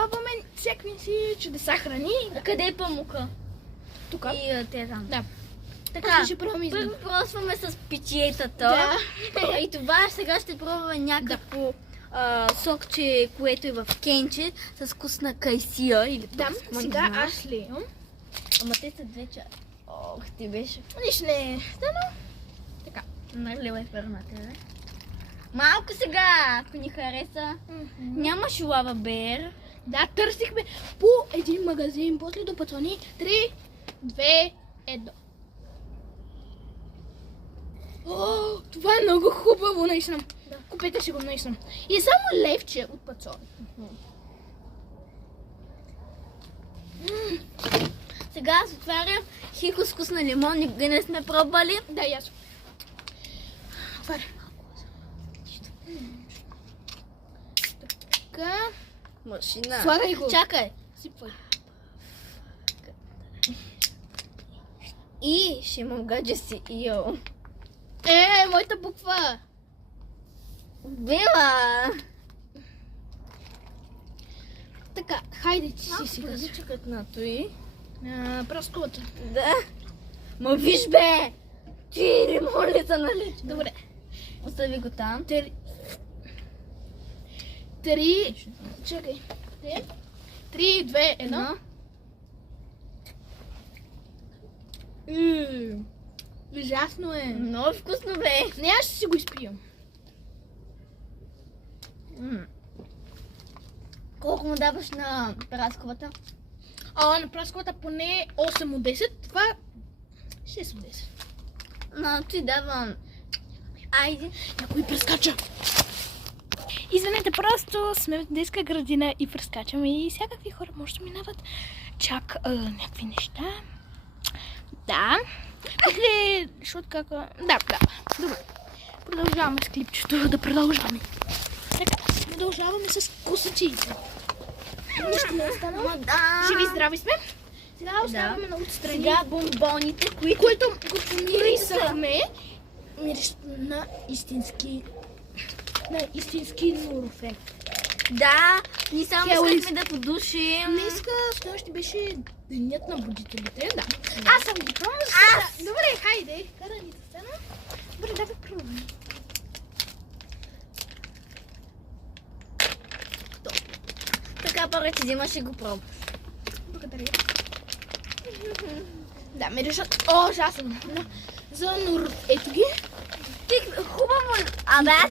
пробваме всякакви си чудеса храни. А къде е памука? Тук. И те там. Да. Така, ще пробваме първо пробваме с печетата. Да. И това сега ще пробваме някакво сокче, което е в кенче, с вкус на кайсия или Да, тост, сега не знам. аз леям. Ама те са две чая. Ох, ти беше. Нищо не е. Дано. Така. Наливай фермата, бе. Малко сега, ако ни хареса. Нямаш лава бер. Да, търсихме по един магазин, после до пацани. 3, 2, 1. О, това е много хубаво, наистина. Да. Купете си го, наистина. И е само левче от пацани. Сега аз отварям хико с вкус на лимон, никога не сме пробвали. Да, и аз. Отваря. Така. Машина. Слагай го. Чакай. Сипвай. И ще имам гадже си. Йо. Моята буква. Била. Така, хайде ти си сега. Чакат на той. Праскувата. Да. Ма виж бе. Ти лимонлица, нали? Добре. Остави го там. Три. Чакай. 3, 2, 1. Ужасно е. Много вкусно бе. Не, аз ще си го изпиям. Колко му даваш на прасковата? На прасквата поне 8 от 10. Това 6 от 10. Но ти давам. Айде. Някой прескача. Извинете, просто сме в детска градина и прескачаме и всякакви хора може да минават чак някакви неща. Да. После, защото как... Да. Добре. Продължаваме с клипчето. Да продължаваме. Така, продължаваме с косачиите. Нищо не е останало. Да. Живи и здрави сме. Сега оставаме на отстрани. Сега бомбоните, които Мирисахме. Мириш на истински нурфе. Да, ни само Хелуин. искахме да подушим. Днеска снощи беше денят на будителите. Да. Аз съм ги пробвам. Добре, хайде. Караните стана. Добре, давай пробваме. Така, пара ти взимаш и го пробваш. Благодаря. Да, миришат ужасно. За нур. Ето ги. Ти хубаво. Абе,